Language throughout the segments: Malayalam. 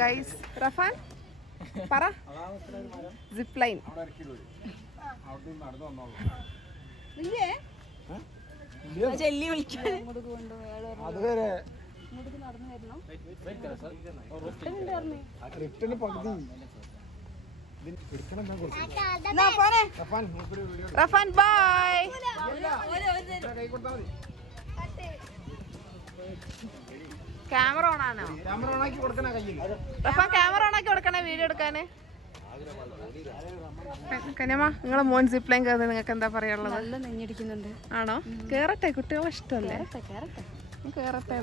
ഗൈസ് റഫാൻ പറ zip line Rafan bye. Camera on ആണോ? റഫാൻ ക്യാമറ ഓൺ ആക്കി കൊടുക്കണേ വീഡിയോ എടുക്കാന്. കനിയമ്മ നിങ്ങളെ മോൻ സിപ്പ് ലൈൻ കയറുന്നത് നിങ്ങൾക്ക് എന്താ പറയാനുള്ളത്? നല്ല നെഞ്ഞടിക്കുന്നുണ്ട്. ആണോ? കേറട്ടെ, കുട്ടികളെ ഇഷ്ടമല്ലേ? കേറട്ടെ.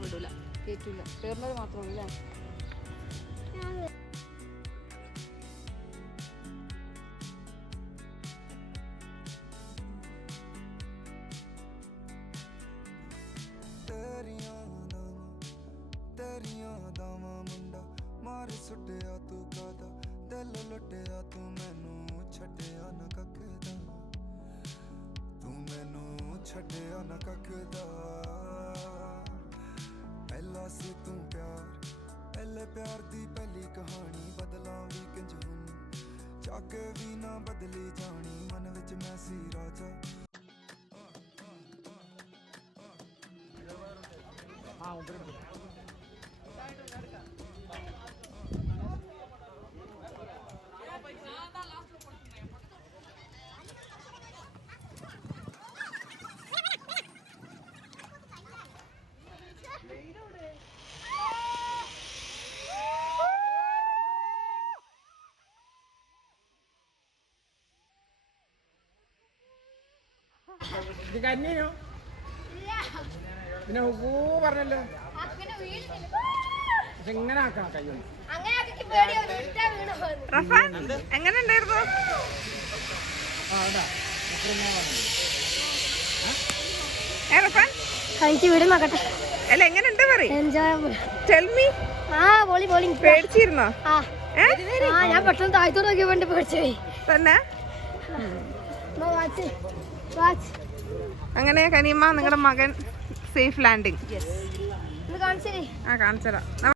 വിടൂല, കേറ്റൂല, കേറുന്നത് മാത്രമേ ഉള്ളൂ. ਤੇਰੀਆਂ ਦਾਵਾਂ ਮੁੰਡਾ ਮਾਰ ਸੁੱਟਿਆ ਤੂੰ ਕਾਦਾ ਦਿਲ ਲੁੱਟਿਆ ਤੂੰ ਮੈਨੂੰ ਛੱਡਿਆ ਨਾ ਕੱਕਦਾ ਤੂੰ ਮੈਨੂੰ ਛੱਡਿਆ ਨਾ ਕੱਕਦਾ ਪਹਿਲਾ ਸੀ ਤੂੰ ਪਿਆਰ ਪਹਿਲੇ ਪਿਆਰ ਦੀ ਪਹਿਲੀ ਕਹਾਣੀ ਬਦਲਾਂ ਵੀ ਕਿੰਜ ਹੁਣ ਚੱਕ ਵੀ ਨਾ ਬਦਲੀ ਜਾਣੀ ਮਨ ਵਿੱਚ ਮੈਂ ਸੀ ਰਾਜਾ കന്നീനോ പിന്നെ പറഞ്ഞല്ലോ എങ്ങനെ ആക്കണം കയ്യോ. റഫാൻ എങ്ങനെ ഉണ്ടായിരുന്നു? റഫാൻ എനിക്ക് വീട് നോക്കട്ടെ. അല്ല എങ്ങനെയുണ്ട് പറയും. പോളി പേടിച്ചിരുന്നോ? ഞാൻ പെട്ടെന്ന് താഴ്ത്തോട് നോക്കിയപ്പോ പേടിച്ചു പോയി തന്നെ. അങ്ങനെ കനിയമ്മ നിങ്ങളുടെ മകൻ സേഫ് ലാൻഡിങ് കാണിച്ചേ. കാണിച്ചതാ.